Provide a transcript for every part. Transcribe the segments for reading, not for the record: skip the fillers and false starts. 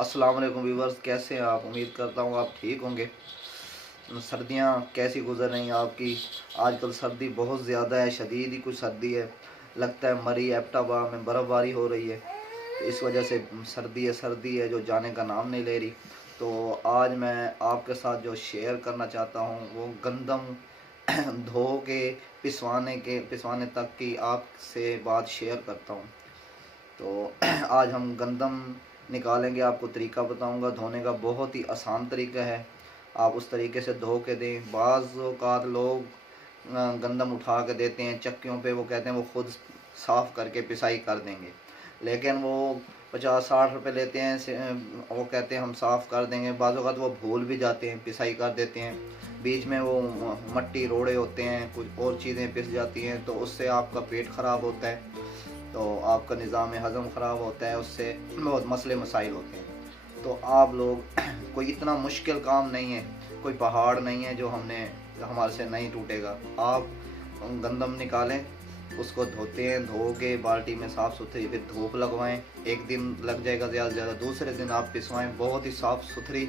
अस्सलाम वालेकुम व्यूवर्स, कैसे हैं आप? उम्मीद करता हूँ आप ठीक होंगे। सर्दियाँ कैसी गुजर रही हैं आपकी? आजकल सर्दी बहुत ज़्यादा है, शदीद ही कुछ सर्दी है। लगता है मरी एबटाबाद में बर्फ़बारी हो रही है। तो इस वजह से सर्दी है जो जाने का नाम नहीं ले रही। तो आज मैं आपके साथ जो शेयर करना चाहता हूँ वो गंदम धो के पिसवाने तक की आपसे बात शेयर करता हूँ। तो आज हम गंदम निकालेंगे, आपको तरीका बताऊंगा। धोने का बहुत ही आसान तरीका है, आप उस तरीके से धो के दें। बाज़ औक़ात लोग गंदम उठा के देते हैं चक्कियों पे, वो कहते हैं वो खुद साफ़ करके पिसाई कर देंगे, लेकिन वो 50-60 रुपये लेते हैं। वो कहते हैं हम साफ़ कर देंगे, बाज़ औक़ात वो भूल भी जाते हैं, पिसाई कर देते हैं। बीच में वो मट्टी रोड़े होते हैं, कुछ और चीज़ें पिस जाती हैं, तो उससे आपका पेट ख़राब होता है, तो आपका निज़ाम हज़म ख़राब होता है, उससे बहुत मसले मसाइल होते हैं। तो आप लोग कोई इतना मुश्किल काम नहीं है, कोई पहाड़ नहीं है जो हमारे से नहीं टूटेगा। आप गंदम निकालें, उसको धोते हैं, धो के बाल्टी में साफ़ सुथरी, फिर धूप लगवाएं। एक दिन लग जाएगा ज़्यादा से ज़्यादा, दूसरे दिन आप पिसवाएं। बहुत ही साफ़ सुथरी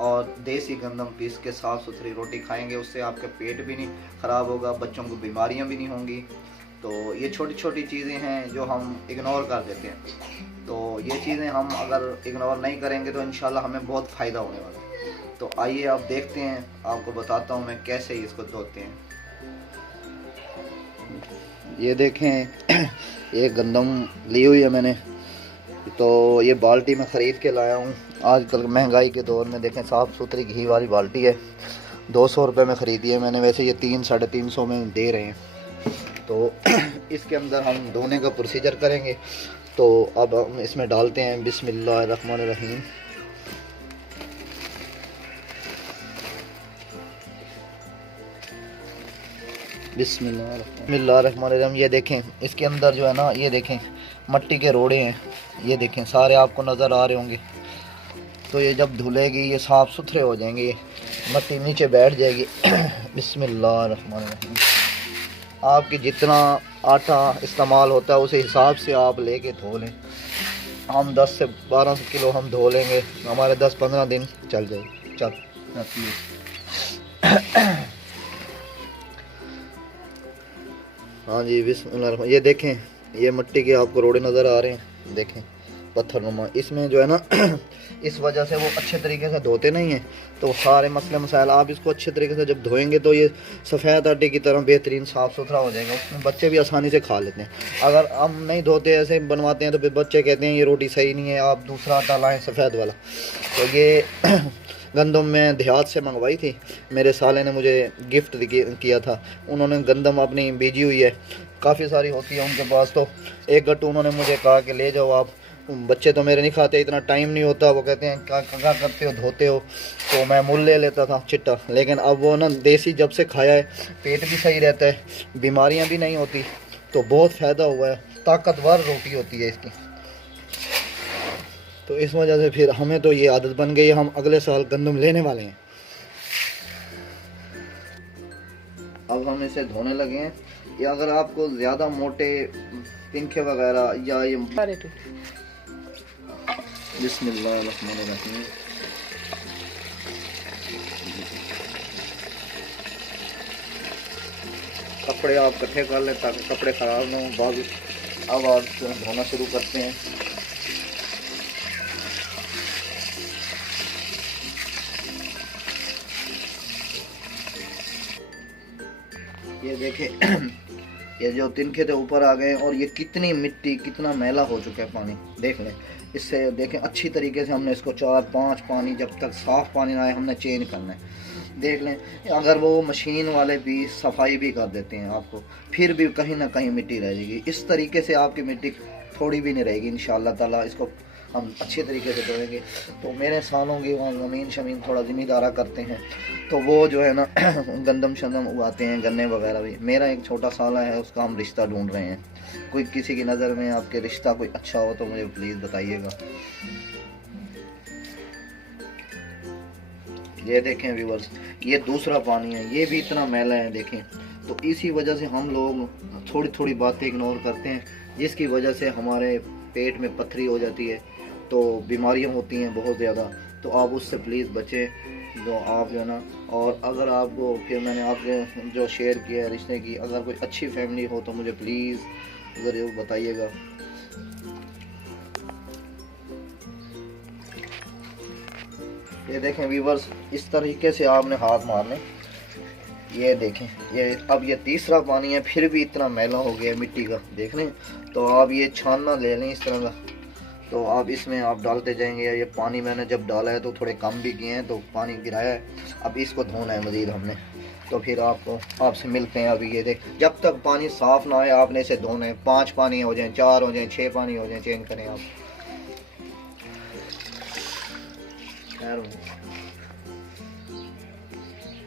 और देसी गंदम पीस के साफ़ सुथरी रोटी खाएंगे, उससे आपका पेट भी नहीं ख़राब होगा, बच्चों को बीमारियां भी नहीं होंगी। तो ये छोटी छोटी चीज़ें हैं जो हम इग्नोर कर देते हैं। तो ये चीज़ें हम अगर इग्नोर नहीं करेंगे तो इंशाल्लाह हमें बहुत फ़ायदा होने वाला है। तो आइए आप देखते हैं, आपको बताता हूँ मैं कैसे इसको धोते हैं। ये देखें ये गंदम ली हुई है मैंने, तो ये बाल्टी में ख़रीद के लाया हूँ। आजकल महंगाई के दौर में देखें साफ़ सुथरी घी वाली बाल्टी है, 200 रुपये में ख़रीदी है मैंने। वैसे ये 300-350 में दे रहे हैं। तो इसके अंदर हम धोने का प्रोसीजर करेंगे। तो अब हम इसमें डालते हैं बिस्मिल्लाहिर्रहमानिर्रहीम। बिस्मिल्लाहिर्रहमानिर्रहीम। ये देखें इसके अंदर जो है ना, ये देखें मट्टी के रोड़े हैं, ये देखें सारे आपको नज़र आ रहे होंगे। तो ये जब धुलेगी ये साफ़ सुथरे हो जाएंगे, ये मट्टी नीचे बैठ जाएगी। बिस्मिल्लाहिर्रहमानिर्रहीम। आपकी जितना आटा इस्तेमाल होता है उस हिसाब से आप लेके धो लें। हम 10 से 12 किलो हम धो लेंगे, हमारे 10-15 दिन चल जाएगी। चल हाँ जी, बिस्मिल्लाह। ये देखें ये मिट्टी के आपको रोड़े नज़र आ रहे हैं, देखें पत्थर नुमा। इसमें जो है ना इस वजह से वो अच्छे तरीके से धोते नहीं हैं, तो सारे मसले मसाइल। आप इसको अच्छे तरीके से जब धोएंगे तो ये सफ़ेद आटे की तरह बेहतरीन साफ़ सुथरा हो जाएगा। उसमें बच्चे भी आसानी से खा लेते हैं। अगर हम नहीं धोते ऐसे बनवाते हैं तो फिर बच्चे कहते हैं ये रोटी सही नहीं है, आप दूसरा आटा लाएँ सफ़ेद वाला। तो ये गंदम मैं देहात से मंगवाई थी, मेरे साले ने मुझे गिफ्ट किया था। उन्होंने गंदम अपनी बीजी हुई है, काफ़ी सारी होती है उनके पास। तो एक गट्टू उन्होंने मुझे कहा कि ले जाओ आप। बच्चे तो मेरे नहीं खाते, इतना टाइम नहीं होता। वो कहते हैं क्या करते हो, धोते हो? तो मैं मुल ले लेता था चिट्टा। लेकिन अब वो ना देसी जब से खाया है, पेट भी सही रहता है, बीमारियां भी नहीं होती, तो बहुत फ़ायदा हुआ है। ताकतवर रोटी होती है इसकी। तो इस वजह से फिर हमें तो ये आदत बन गई है, हम अगले साल गंदम लेने वाले हैं। अब हम इसे धोने लगे हैं। या अगर आपको ज़्यादा मोटे तिनके वगैरह या ये बिस्मिल्लाहिर्रहमानिर्रहीम। कपड़े आप इकट्ठे कर लें ताकि कपड़े ख़राब ना हो बाद। अब आप धोना शुरू करते हैं। ये देखें ये जो तिनके थे ऊपर आ गए, और ये कितनी मिट्टी, कितना मैला हो चुका है पानी, देख लें। इससे देखें अच्छी तरीके से हमने इसको 4-5 पानी, जब तक साफ़ पानी ना आए हमने चेंज करना है। देख लें, अगर वो मशीन वाले भी सफाई भी कर देते हैं आपको, फिर भी कहीं ना कहीं मिट्टी रह जाएगी। इस तरीके से आपकी मिट्टी थोड़ी भी नहीं रहेगी इंशाअल्लाह ताला। इसको हम अच्छे तरीके से धोएंगे। तो मेरे सालों की वहाँ ज़मीन शमीन थोड़ा ज़मींदारा करते हैं, तो वो जो है ना गंदम शंदम उगाते हैं, गन्ने वगैरह भी। मेरा एक छोटा साला है, उसका हम रिश्ता ढूंढ रहे हैं। कोई किसी की नज़र में आपके रिश्ता कोई अच्छा हो तो मुझे प्लीज़ बताइएगा। ये देखें व्यूअर्स, ये दूसरा पानी है, ये भी इतना मैला है देखें। तो इसी वजह से हम लोग थोड़ी थोड़ी बातें इग्नोर करते हैं, जिसकी वजह से हमारे पेट में पथरी हो जाती है तो बीमारियां होती हैं बहुत ज़्यादा, तो आप उससे प्लीज़ बचें। जो आप जो है ना, और अगर आपको फिर मैंने आपके जो शेयर किया है रिश्ते की, अगर कोई अच्छी फैमिली हो तो मुझे प्लीज़ ज़रूर बताइएगा। ये देखें व्यूवर्स, इस तरीके से आपने हाथ मारने। ये देखें, ये अब ये तीसरा पानी है, फिर भी इतना मैला हो गया मिट्टी का, देख लें। तो आप ये छानना ले लें इस तरह का, तो आप इसमें आप डालते जाएंगे। ये पानी मैंने जब डाला है तो थोड़े कम भी किए हैं, तो पानी गिराया है। अब इसको धोना है मज़ीद हमने, तो फिर आपसे मिलते हैं। अभी ये देख, जब तक पानी साफ़ ना आए आपने इसे धोना है। 5 पानी हो जाए, 4 हो जाए, 6 पानी हो जाए, चेंज करें आप।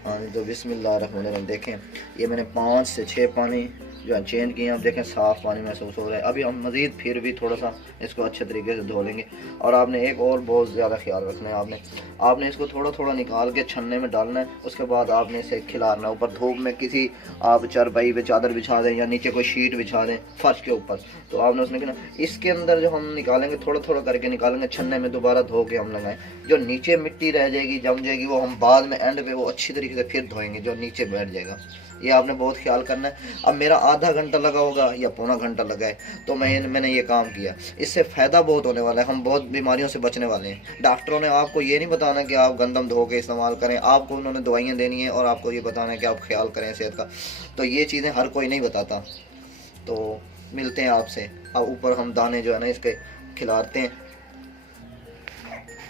हाँ तो बिस्मिल्लाहिर्रहमानिर्रहीम। देखें, ये मैंने 5 से 6 पानी जो है चेंज किए। आप देखें साफ़ पानी महसूस हो रहा है। अभी हम मज़ीद फिर भी थोड़ा सा इसको अच्छे तरीके से धो लेंगे। और आपने एक और बहुत ज़्यादा ख्याल रखना है, आपने इसको थोड़ा थोड़ा निकाल के छन्ने में डालना है। उसके बाद आपने इसे खिलाना है। ऊपर धूप में किसी आप चारपाई पे चादर बिछा दें या नीचे कोई शीट बिछा दें फर्श के ऊपर, तो आपने उसमें ना इसके अंदर जो हम निकालेंगे थोड़ा थोड़ा करके निकालेंगे, छन्ने में दोबारा धो के हम लगाएं। जो नीचे मिट्टी रह जाएगी, जम जाएगी, वो हम बाद में एंड पे वो अच्छी तरीके से फिर धोएंगे, जो नीचे बैठ जाएगा। ये आपने बहुत ख्याल करना है। अब मेरा आधा घंटा लगा होगा या पौना घंटा लगा है, तो मैंने ये काम किया। इससे फ़ायदा बहुत होने वाला है, हम बहुत बीमारियों से बचने वाले हैं। डॉक्टरों ने आपको ये नहीं बताना कि आप गंदम धो के इस्तेमाल करें, आपको उन्होंने दवाइयाँ देनी है और आपको ये बताना है कि आप ख्याल करें सेहत का। तो ये चीज़ें हर कोई नहीं बताता। तो मिलते हैं आपसे। अब ऊपर हम दाने जो है ना इसके खिलाते हैं।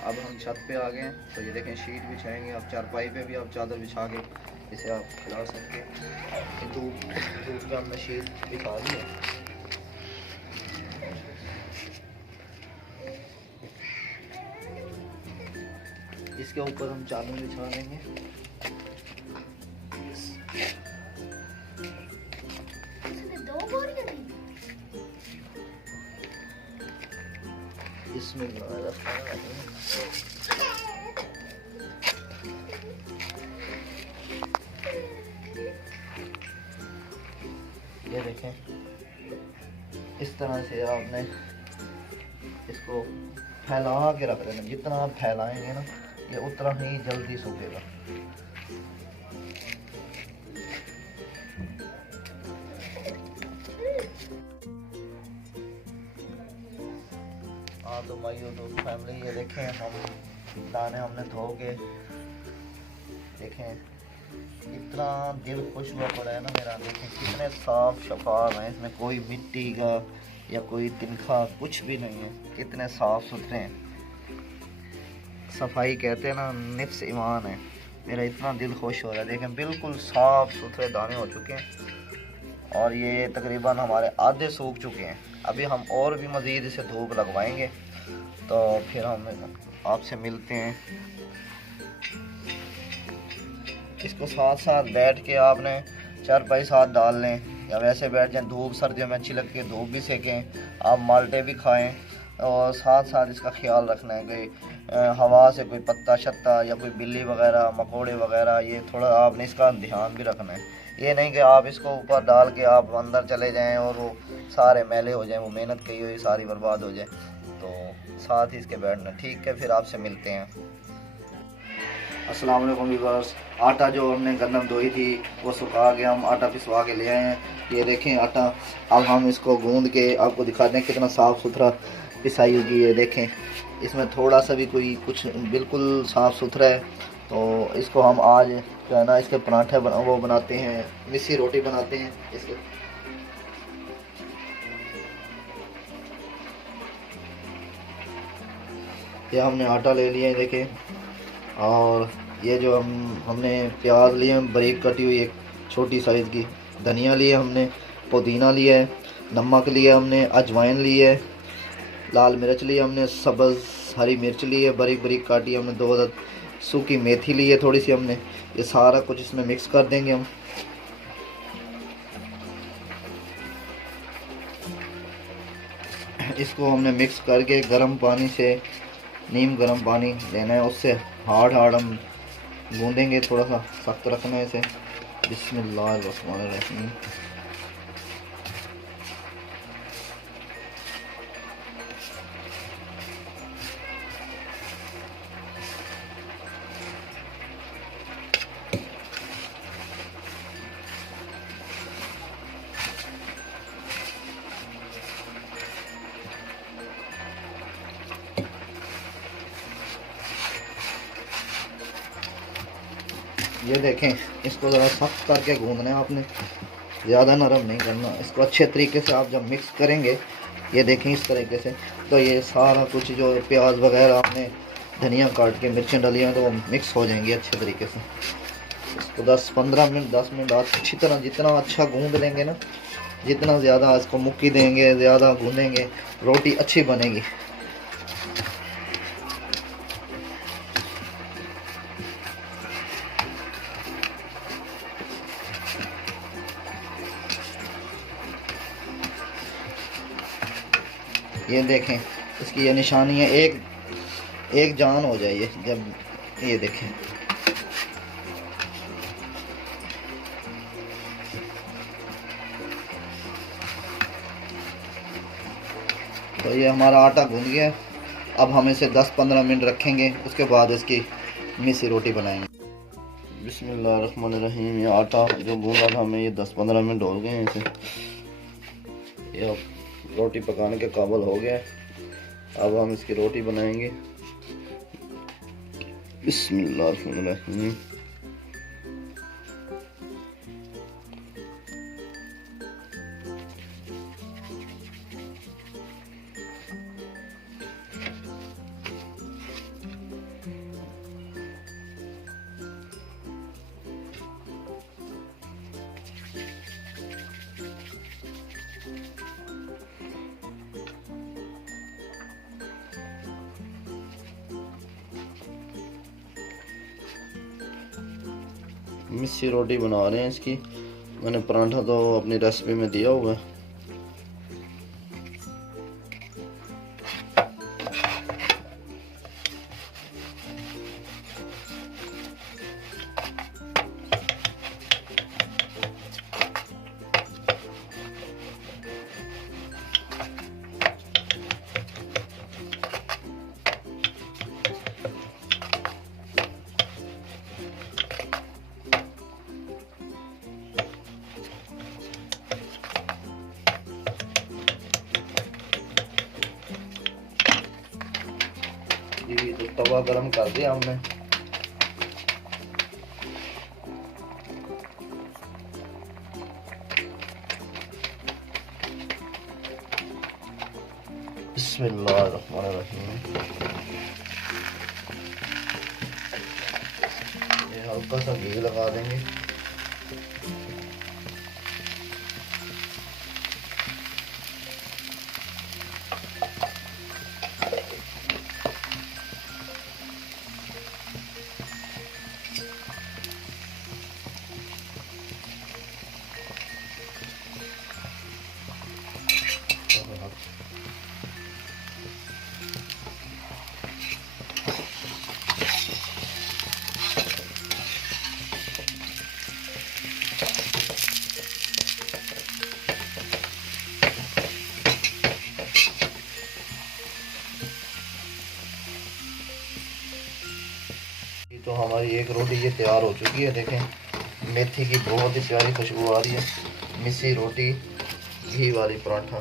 अब हम छत पे आ गए हैं, तो ये देखें शीट बिछाएंगे। आप चारपाई पे भी आप चादर बिछा के इसे आप खिला सकते हैं। धूप पे हमने शीट बिछा दी है। इसके ऊपर हम चादर बिछा देंगे। इसमें ये देखें, इस तरह से आपने इसको फैला के रख देना। जितना आप फैलाएंगे ना, ये उतना ही जल्दी सूखेगा। हाँ तो भाइयों, तो फैमिली, ये देखें हम दाने हमने धो के, देखें इतना दिल खुश हुआ पड़ा है ना मेरा। देखें कितने साफ शफाफ हैं, इसमें कोई मिट्टी का या कोई तिनखा कुछ भी नहीं है। कितने साफ सुथरे हैं। सफाई कहते हैं ना, निफ्स ईमान है। मेरा इतना दिल खुश हो रहा है। देखें बिल्कुल साफ सुथरे दाने हो चुके हैं और ये तकरीबन हमारे आधे सूख चुके हैं। अभी हम और भी मज़ीद इसे धूप लगवाएंगे, तो फिर हम आपसे मिलते हैं। इसको साथ साथ बैठ के आपने चारपाई साथ डाल लें या वैसे बैठ जाएं। धूप सर्दियों में अच्छी लगती है, धूप भी सेकें, आप माल्टे भी खाएं। और साथ साथ इसका ख्याल रखना है कि हवा से कोई पत्ता शत्ता या कोई बिल्ली वगैरह मकोड़े वगैरह, ये थोड़ा आपने इसका ध्यान भी रखना है। ये नहीं कि आप इसको ऊपर डाल के आप अंदर चले जाएं और वो सारे मैले हो जाएं, वो मेहनत की हुई सारी बर्बाद हो जाए। तो साथ ही इसके बैठना। ठीक है, फिर आपसे मिलते हैं। अस्सलाम वालेकुम व्यूअर्स। आटा जो हमने गंदम धोई थी वो सुखा के हम आटा पिसवा के ले आए हैं। ये देखें आटा। अब हम इसको गूंद के आपको दिखाते हैं कितना साफ़ सुथरा पिसाई होगी। ये देखें, इसमें थोड़ा सा भी कोई कुछ, बिल्कुल साफ़ सुथरा है। तो इसको हम आज जो है ना इसके पराठे वो बनाते हैं, मिस्सी रोटी बनाते हैं इसके। ये हमने आटा ले लिया है देखें, और ये जो हमने प्याज लिए हैं बारीक कटी हुई, एक छोटी साइज़ की, धनिया लिए हमने, पुदीना लिया है, नमक लिया हमने, अजवाइन ली है, लाल मिर्च ली हमने, सब्ज़ हरी मिर्च ली है बारीक बारीक काटी हमने, 2 अदद सूखी मेथी ली है थोड़ी सी हमने। ये सारा कुछ इसमें मिक्स कर देंगे हम। इसको हमने मिक्स करके गर्म पानी से, नीम गर्म पानी लेना है, उससे हार्ड हम गूंदेंगे। थोड़ा सा सख्त रखना है इसे। बिस्मिल्लाहिर्रहमानिर्रहीम। ये देखें, इसको ज़रा सख्त करके गूंदना है आपने, ज़्यादा नरम नहीं करना। इसको अच्छे तरीके से आप जब मिक्स करेंगे, ये देखें इस तरीके से, तो ये सारा कुछ जो प्याज वगैरह आपने धनिया काट के मिर्चें डाली हैं तो वो मिक्स हो जाएंगी अच्छे तरीके से। इसको 10-15 मिनट 10 मिनट आप अच्छी तरह जितना अच्छा गूंद लेंगे ना, जितना ज़्यादा इसको मुक्की देंगे, ज़्यादा गूंदेंगे, रोटी अच्छी बनेगी। ये देखें, इसकी ये निशानी है, एक जान हो जाए ये जब, ये देखें तो ये हमारा आटा गूंद गया। अब हम इसे 10-15 मिनट रखेंगे, उसके बाद इसकी मिसी रोटी बनाएंगे। बिस्मिल्लाहिर्रहमानिर्रहीम। ये आटा जो गूंदा था हमें, ये 10-15 मिनट हो गए हैं इसे। ये अब रोटी पकाने के काबिल हो गया है। अब हम इसकी रोटी बनाएंगे। बिस्मिल्लाहिर्रहमानिर्रहीम। मिस्सी रोटी बना रहे हैं इसकी। मैंने परांठा तो अपनी रेसिपी में दिया हुआ है। तो तवा गरम कर दिया हमने। बिस्मिल्लाहिर्रहमानिर्रहीम। ये हल्का सा घी लगा देंगे। तो हमारी एक रोटी ये तैयार हो चुकी है। देखें, मेथी की बहुत ही प्यारी खुशबू आ रही है। मिसी रोटी, घी वाली पराठा।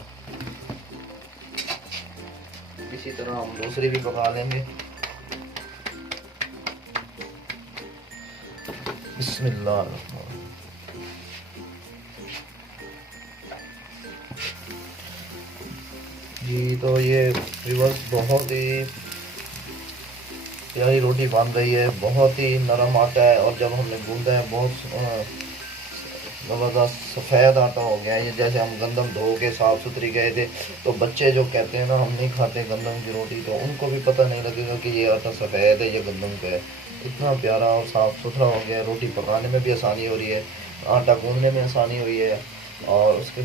इसी तरह हम दूसरी भी पका लेंगे। बिस्मिल्लाह। जी तो ये रिवर्स बहुत ही प्यारी रोटी बन रही है। बहुत ही नरम आटा है और जब हमने गूंदा है बहुत ज़बरदस्त सफ़ेद आटा हो गया है। ये जैसे हम गंदम धो के साफ़ सुथरी गए थे, तो बच्चे जो कहते हैं ना हम नहीं खाते गंदम की रोटी, तो उनको भी पता नहीं लगेगा कि ये आटा सफ़ेद है, ये गंदम का है। इतना प्यारा और साफ़ सुथरा हो गया। रोटी पकाने में भी आसानी हो रही है, आटा गूंदने में आसानी हुई है। और इसके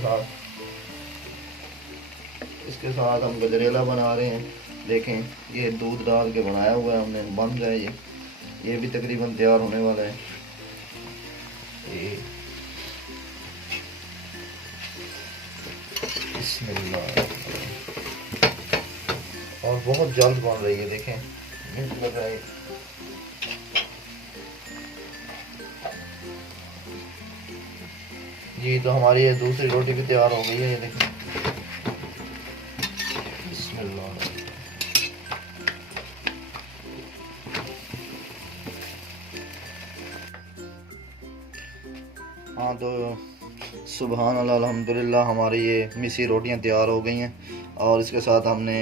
साथ हम गजरेला बना रहे हैं। देखें, ये दूध डाल के बनाया हुआ है हमने, बन रहा है ये भी तकरीबन तैयार होने वाला है। ये बिस्मिल्लाह। और बहुत जल्द बन रही है। देखें, मिनट लग रहा है। जी तो हमारी ये दूसरी रोटी भी तैयार हो गई है। ये देखें, बिस्मिल्लाह। हाँ तो सुबहान अल्लाह अल्हम्दुलिल्लाह हमारी ये मिसी रोटियां तैयार हो गई हैं और इसके साथ हमने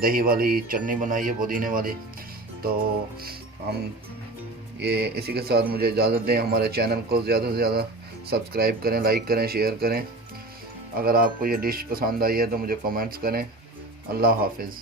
दही वाली चटनी बनाई है पुदीने वाली। तो हम ये इसी के साथ मुझे इजाज़त दें। हमारे चैनल को ज़्यादा से ज़्यादा सब्सक्राइब करें, लाइक करें, शेयर करें। अगर आपको ये डिश पसंद आई है तो मुझे कमेंट्स करें। अल्लाह हाफिज़।